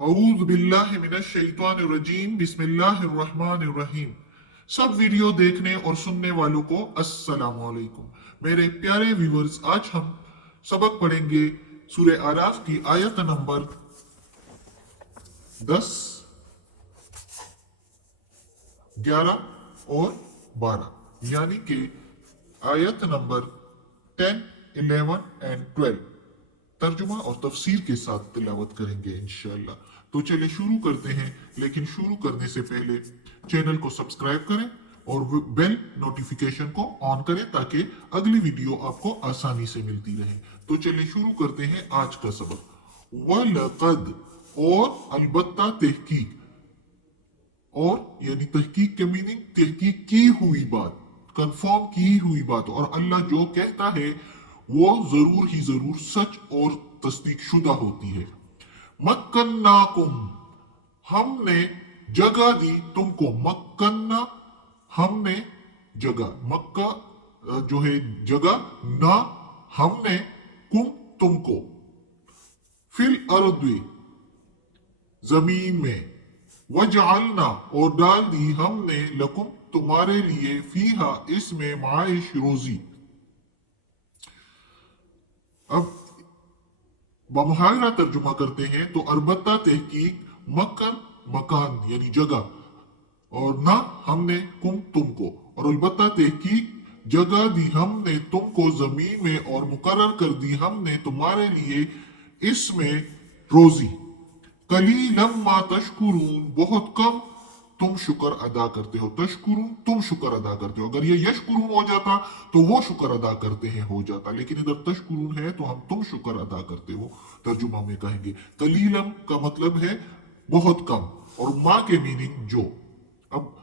औज़ बिल्लाहि मिनश शैतानिर रजीम बिस्मिल्लाहिर्रहमानिर रहीम। सब वीडियो देखने और सुनने वालों को अस्सलाम वालेकुम। मेरे प्यारे व्यूवर्स, आज हम सबक पढ़ेंगे सूरह आराफ की आयत नंबर 10, 11 और 12, यानी कि आयत नंबर 10, 11 एंड 12 तर्जुमा और तफसीर के साथ तिलावत करेंगे इंशाअल्लाह। तो चलिए शुरू करते हैं, लेकिन शुरू करने से पहले चैनल को सब्सक्राइब करें और बेल नोटिफिकेशन को ऑन करें ताकि अगली वीडियो आपको आसानी से मिलती रहे। तो चलिए शुरू करते हैं आज का सबक। वलक़द, और अलबत्ता, तहकीक, और यानी तहकीक के मीनिंग तहकीक की हुई बात, कंफर्म की हुई बात, और अल्लाह जो कहता है वो जरूर ही जरूर सच और तस्दीक शुदा होती है। मक्कन्नाकुम, हमने जगह दी तुमको। मक्कन्ना, हमने जगह, मक्का जो है जगह, ना हमने, कुम तुमको, फिल अर्दी जमीन में, वजअलना और डाल दी हमने, लकुम तुम्हारे लिए, फीहा इसमें, माइश रोजी। अब बमुहायरा तर्जुमा करते हैं तो अलबत्ता, तहकीक, मक्कन मकान यानी जगह, और ना हमने, कुम तुमको, और अलबत्ता तहकीक जगह दी हमने तुमको जमीन में, और मुकर्रर कर दी हमने तुम्हारे लिए इसमें रोजी। कलीलम मा तशकुरून, बहुत कम तुम शुक्र अदा करते हो। तशकुरून, तुम शुक्र अदा करते हो। अगर ये यशकुरून हो जाता तो वो शुक्र अदा करते हैं हो जाता, लेकिन इधर तशकुरून है तो हम तुम शुक्र अदा करते हो तर्जुमा में कहेंगे। कलीलम का मतलब है बहुत कम, और माँ के मीनिंग जो। अब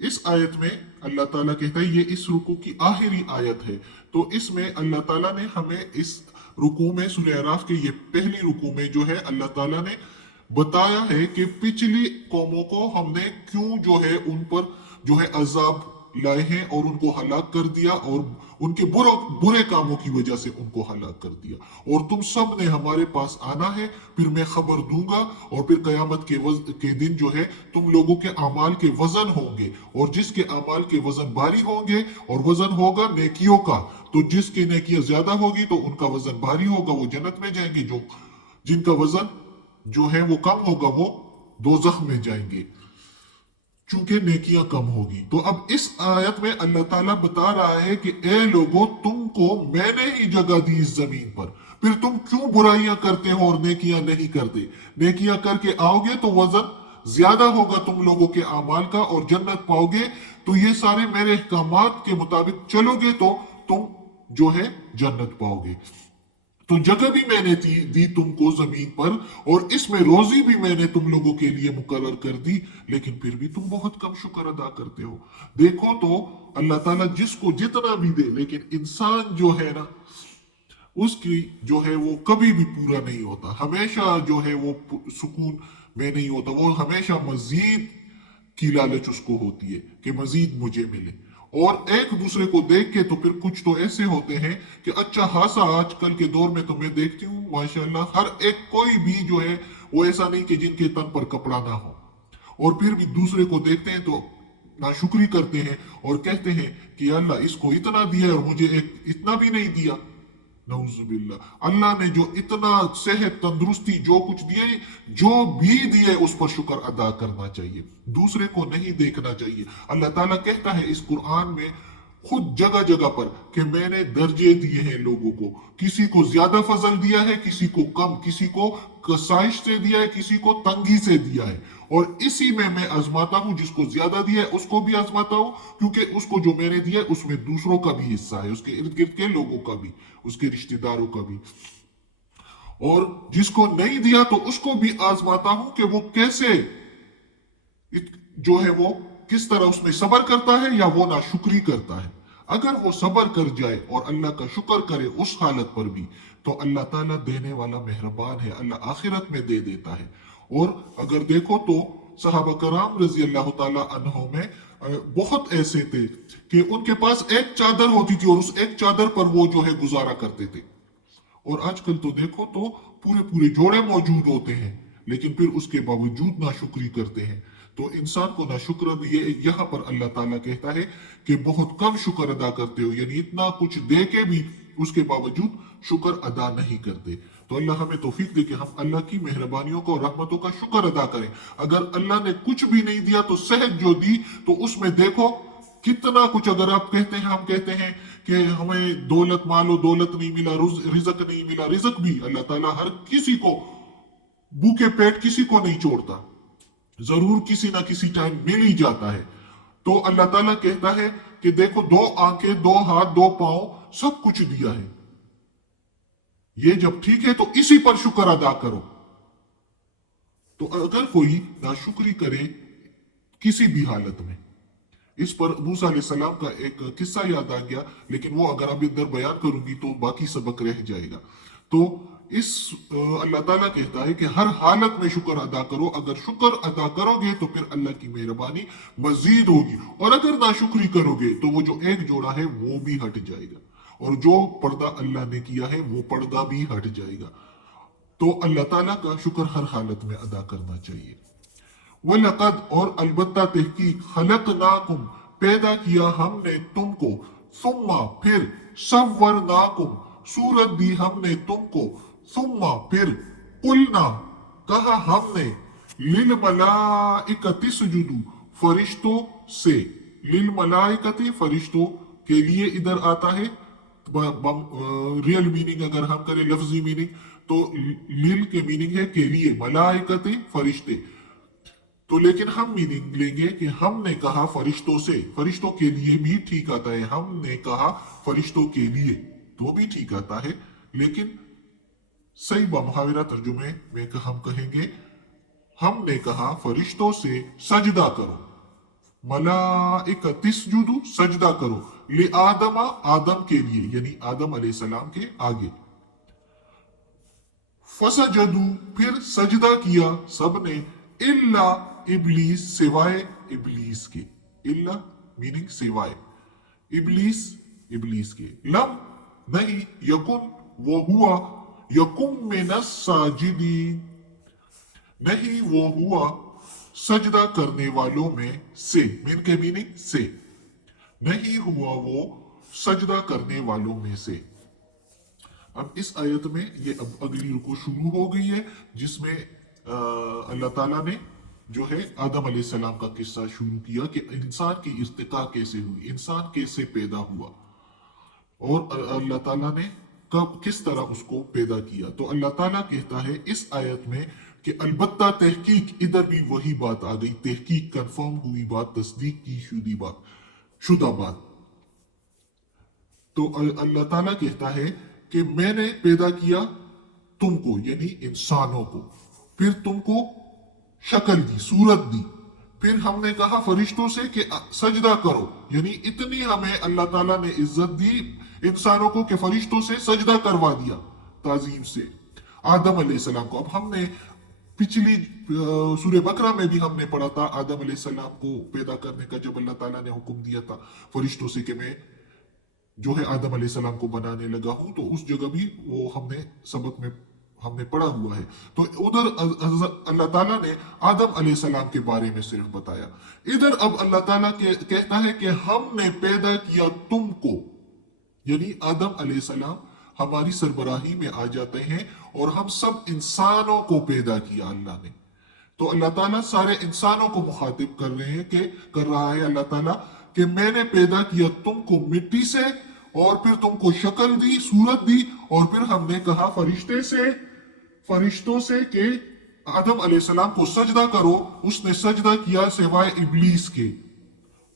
इस आयत में अल्लाह ताला कहता है, ये इस रुकू की आखिरी आयत है, तो इसमें अल्लाह ताला ने हमें इस रुकू में, सूरह आराफ के ये पहली रुकू में जो है, अल्लाह ताला ने बताया है कि पिछली कौमों को हमने क्यों जो है उन पर जो है अजाब लाए हैं और उनको हलाक कर दिया, और उनके बुरे कामों की वजह से उनको हलाक कर दिया। और तुम सब ने हमारे पास आना है, फिर मैं खबर दूंगा, और फिर कयामत के दिन जो है तुम लोगों के अमाल के वजन होंगे, और जिसके अमाल के वजन भारी होंगे, और वजन होगा नेकियों का, तो जिसकी नेकियां ज्यादा होगी तो उनका वजन भारी होगा, वो जन्नत में जाएंगे। जो जिनका वजन जो है वो कम होगा, वो दोजख में जाएंगे, चूंकि नेकियां कम होगी। तो अब इस आयत में अल्लाह ताला बता रहा है कि ए लोगों, तुमको मैंने ही जगह दी इस जमीन पर, फिर तुम क्यों बुराइयां करते हो और नेकियां नहीं करते। नेकियां करके आओगे तो वजन ज्यादा होगा तुम लोगों के अमाल का, और जन्नत पाओगे। तो ये सारे मेरे अहकामात के मुताबिक चलोगे तो तुम जो है जन्नत पाओगे। तो जगह भी मैंने दी तुमको जमीन पर, और इसमें रोजी भी मैंने तुम लोगों के लिए मुकर्रर कर दी, लेकिन फिर भी तुम बहुत कम शुक्र अदा करते हो। देखो तो अल्लाह ताला जिसको जितना भी दे, लेकिन इंसान जो है ना, उसकी जो है वो कभी भी पूरा नहीं होता, हमेशा जो है वो सुकून में नहीं होता, वो हमेशा मजीद की लालच उसको होती है कि मजीद मुझे मिले। और एक दूसरे को देख के तो फिर कुछ तो ऐसे होते हैं कि अच्छा खासा आजकल के दौर में तो मैं देखती हूँ माशाल्लाह, हर एक कोई भी जो है वो ऐसा नहीं कि जिनके तन पर कपड़ा ना हो, और फिर भी दूसरे को देखते हैं तो नाशुक्री करते हैं और कहते हैं कि अल्लाह इसको इतना दिया और मुझे एक इतना भी नहीं दिया। नऊजुबिल्लाह। अल्लाह ने जो इतना सेहत, तंदुरुस्ती, जो कुछ दिए, जो भी दिए, उस पर शुक्र अदा करना चाहिए, दूसरे को नहीं देखना चाहिए। अल्लाह ताला कहता है इस कुरान में खुद जगह जगह पर कि मैंने दर्जे दिए हैं लोगों को, किसी को ज्यादा फजल दिया है, किसी को कम, किसी को कसाइश से दिया है, किसी को तंगी से दिया है, और इसी में मैं आजमाता हूं। जिसको ज्यादा दिया है उसको भी आजमाता हूं, क्योंकि उसको जो मैंने दिया है उसमें दूसरों का भी हिस्सा है, उसके इर्द गिर्द के लोगों का भी, उसके रिश्तेदारों का भी। और जिसको नहीं दिया तो उसको भी आजमाता हूं कि वो कैसे जो है वो किस तरह उसमें सबर करता है या वो नाशुक्री करता है। अगर वो सबर कर जाए और अल्लाह का शुक्र करे उस हालत पर भी, तो अल्लाह ताला देने वाला मेहरबान है, अल्लाह आखिरत में दे देता है। और अगर देखो तो सहाबा कराम रजी अल्लाह ताला अन्हों में बहुत ऐसे थे कि उनके पास एक चादर होती थी और उस एक चादर पर वो जो है गुजारा करते थे। और आजकल तो देखो तो पूरे पूरे जोड़े मौजूद होते हैं, लेकिन फिर उसके बावजूद नाशुक्री करते हैं। तो इंसान को नाशुक्र ये यहाँ पर अल्लाह ताला कहता है कि बहुत कम शुक्र अदा करते हो, यानी इतना कुछ दे के भी उसके बावजूद शुक्र अदा नहीं करते। तो अल्लाह हमें तौफीक दे कि हम अल्लाह की मेहरबानियों को और रहमतों का शुक्र अदा करें। अगर अल्लाह ने कुछ भी नहीं दिया तो सहज जो दी, तो उसमें देखो कितना कुछ। अगर आप कहते हैं, हम कहते हैं कि हमें दौलत मालो दौलत नहीं मिला, रिजक नहीं मिला, रिजक भी अल्लाह ताला हर किसी को, भूखे पेट किसी को नहीं छोड़ता, जरूर किसी ना किसी टाइम मिल ही जाता है। तो अल्लाह ताला कहता है कि देखो, 2 आंखें, 2 हाथ, 2 पांव, सब कुछ दिया है, ये जब ठीक है तो इसी पर शुक्र अदा करो। तो अगर कोई नाशुक्री करे किसी भी हालत में, इस पर मूसा अलैहिस्सलाम का एक किस्सा याद आ गया, लेकिन वो अगर अभी अंदर बयान करूंगी तो बाकी सबक रह जाएगा। तो इस अल्लाह ताला कहता है कि हर हालत में शुक्र अदा करो। अगर शुक्र अदा करोगे तो फिर अल्लाह की मेहरबानी मजीद होगी, और अगर नाशुक्री करोगे तो वो जो एक जोड़ा है वो भी हट जाएगा, और जो पर्दा अल्लाह ने किया है वो पर्दा भी हट जाएगा। तो अल्लाह ताला का शुक्र हर हालत में अदा करना चाहिए। वलक़द, और अलबत्ता तहकीक, खलक़नाकुम, पैदा किया हमने तुमको, सुम्मा, फिर, सव्वरनाकुम, सूरत दी हमने तुमको, सुम्मा, फिर, कुलना, कहा हमने, लिल मलाइकति सुजुदू, फरिश्तों से, लिल मलाइकति, फरिश्तों के लिए इधर आता है। रियल मीनिंग अगर हम करें, लफ्जी मीनिंग, तो लिल के मीनिंग है के लिए, मलाइकति फरिश्ते। तो लेकिन हम मीनिंग लेंगे कि हमने कहा फरिश्तों से, फरिश्तों के लिए भी ठीक आता है, हमने कहा फरिश्तों के लिए तो भी ठीक आता है, लेकिन सही बामुहावरा तर्जुमे में हम कहेंगे हमने कहा फरिश्तों से सजदा करो, मलाइकतिस्जुदू, सजदा करो, ले आदमा, आदम के लिए, यानी आदम अलैहिस्सलाम के आगे, फसजदू, फिर सजदा किया सबने, इल्ला, इबलीस, सिवाय इबलीस के, इल्ला मीनिंग सिवाय, इबलीस, इबलीस के, लम, नहीं, यकुन, वो हुआ, यकुम मिनस साजिदीन, नहीं वो हुआ सजदा करने वालों में से, मिन के मीनिंग से, नहीं हुआ वो सजदा करने वालों में से। अब इस आयत में ये अब अगली रुकू शुरू हो गई है, जिसमें अल्लाह ताला ने जो है आदम अलैहिस्सलाम का किस्सा शुरू किया कि इंसान की इर्तिका कैसे हुई, इंसान कैसे पैदा हुआ, और अल्लाह ताला ने कब किस तरह उसको पैदा किया। तो अल्लाह ताला कहता है इस आयत में कि अलबत्ता तहकीक, इधर भी वही बात आ गई, तहकीक, कंफर्म हुई बात, तस्दीक की शुदा बात। तो अल्लाह ताला कहता है कि मैंने पैदा किया तुमको, यानी इंसानों को, फिर तुमको शक्ल दी, सूरत दी, फिर हमने कहा फरिश्तों से कि सजदा करो, यानी इतनी हमें अल्लाह ताला ने इज्जत दी इंसानों को कि फरिश्तों से सजदा करवा दिया ताजीम से आदम अलैहिस्सलाम को। अब हमने पिछली सूरह बकरा में भी हमने पढ़ा था आदम अलैहिस्सलाम को पैदा करने का, जब अल्लाह ताला ने हुक्म दिया था फरिश्तों से कि मैं जो है आदम अलैहिस्सलाम को बनाने लगा हूं, तो उस जगह भी वो हमने सबक में हमने पढ़ा हुआ है। तो उधर अल्लाह ताला ने आदम अलैहिस्सलाम के बारे में सिर्फ बताया, इधर अब अल्लाह ताला कहता है कि हमने पैदा किया तुमको, यानी आदम अलैहिस्सलाम हमारी सरबराही में आ जाते हैं, और हम सब इंसानों को पैदा किया अल्लाह ने। तो अल्लाह ताला सारे इंसानों को मुखातिब कर रहे हैं कि कर रहा है अल्लाह ताला कि मैंने पैदा किया तुमको मिट्टी से, और फिर तुमको शक्ल दी, सूरत दी, और फिर हमने कहा फरिश्तों से कि आदम अलैहिस्सलाम को सजदा करो, उसने सजदा किया सिवाय इबलीस के,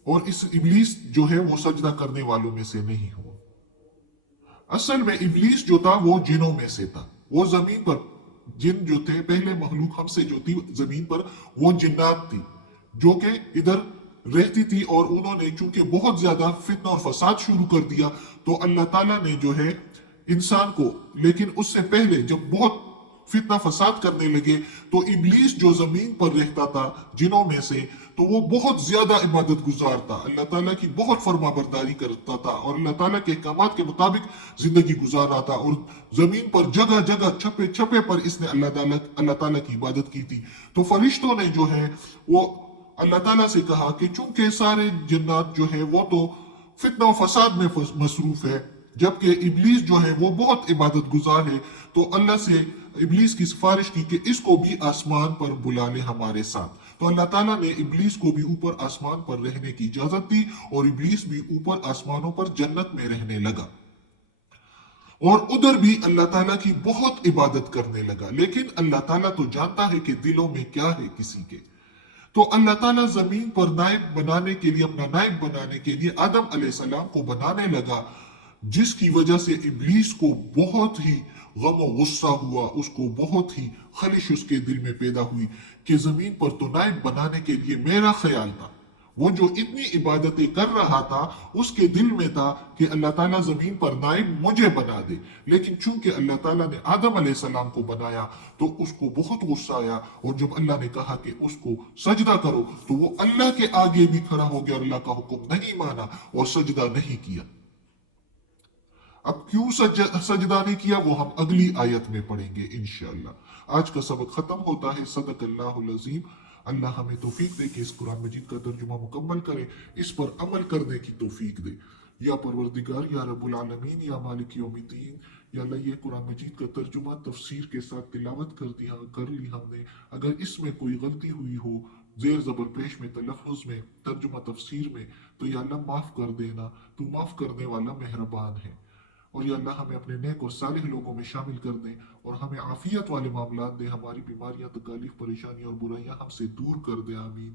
और इस इबलीस जो है वो सजदा करने वालों में से नहीं हुआ। असल में इबलीस जो था वो जिनों में से था, वो जमीन पर जिन जो थे पहले मखलूक हमसे जो थी जमीन पर, वो जिन्नात थी जो कि इधर रहती थी, और उन्होंने चूंकि बहुत ज्यादा फितना और फसाद शुरू कर दिया, तो अल्लाह ताला ने जो है इंसान को, लेकिन उससे पहले जब बहुत फितना फसाद करने लगे तो इब्लीस जो जमीन पर रहता था जिनों में से, तो वो बहुत ज्यादा इबादत गुजार था, अल्लाह ताला की बहुत फरमाबरदारी करता था और अल्लाह ताला के अहकामात के मुताबिक जिंदगी गुजार रहा था। और जमीन पर जगह जगह छपे छपे पर इसने अल्लाह ताला की इबादत की थी। तो फरिश्तों ने जो है वो अल्लाह ताला से कहा कि चूंकि सारे जन्नात जो है वो तो फितना और फसाद में मसरूफ है, जबकि इब्लीस जो है वो बहुत इबादत गुजार है, तो अल्लाह से इब्लीस की सिफारिश की कि इसको भी आसमान पर बुला ले हमारे साथ। तो अल्लाह ताला ने इब्लीस को भी ऊपर आसमान पर रहने की इजाजत दी और इब्लीस भी ऊपर आसमानों पर जन्नत में रहने लगा और उधर भी अल्लाह ताला की बहुत इबादत करने लगा। लेकिन अल्लाह ताला तो जानता है कि दिलों में क्या है किसी के। तो अल्लाह ताला जमीन पर नायब बनाने के लिए, अपना नायब बनाने के लिए आदम अलैहिस्सलाम को बनाने लगा, जिसकी वजह से इब्लीस को बहुत ही गम और गुस्सा हुआ, उसको बहुत ही खलिश उसके दिल में पैदा हुई कि जमीन पर तो नायब बनाने के लिए मेरा ख्याल था। वो जो इतनी इबादतें कर रहा था उसके दिल में था कि अल्लाह ताला जमीन पर नाइब मुझे बना दे। लेकिन चूंकि अल्लाह ताला ने आदम अलैहिस्सलाम को बनाया तो उसको बहुत गुस्सा आया और जब अल्लाह ने कहा कि उसको सजदा करो तो वो अल्लाह के आगे भी खड़ा हो गया और अल्लाह का हुक्म नहीं माना और सजदा नहीं किया। अब क्यों सजदा नहीं किया वो हम अगली आयत में पढ़ेंगे इंशाअल्लाह। आज का सबक खत्म होता है। सदकल्लाहुल अज़ीम। अल्लाह हमें तौफीक दे कि इस कुरान मजीद का तर्जुमा मुकम्मल करे, इस पर अमल करने की तौफीक दे। या परवरदिगार, या रब्बुल आलमीन, या मालिक यौमिद्दीन, या अल्लाह ये कुरान मजीद का तर्जुमा तफसीर के साथ तिलावत कर ली हमने, अगर इसमें कोई गलती हुई हो जेर जबर पेश में, तलफ़ुज़ में, तर्जुमा तफसीर में, तो या अल्लाह माफ़ कर देना, तू माफ़ करने वाला मेहरबान है। और या अल्लाह हमें अपने नेक और सालिह लोगों में शामिल कर दें और हमें आफियत वाले मामलात दे, हमारी बीमारियां, तकालीफ, परेशानियां और बुराइयां हमसे दूर कर दे। आमीन।